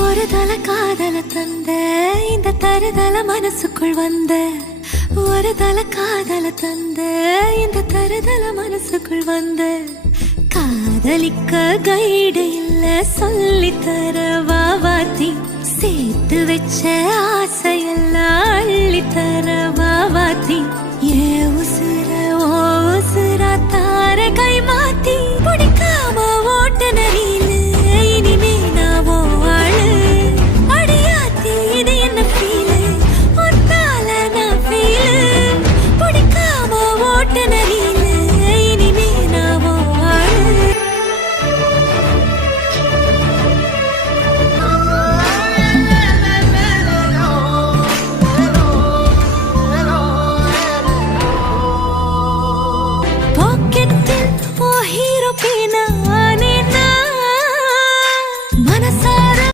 ஒரு தல காதல தந்த இந்த தருதல மனசுக்குள் வந்த ஒரு தல காதல தந்த இந்த தருதல மனசுக்குள் வந்த காதலிக்க கைடு இல்ல சொல்லித்தர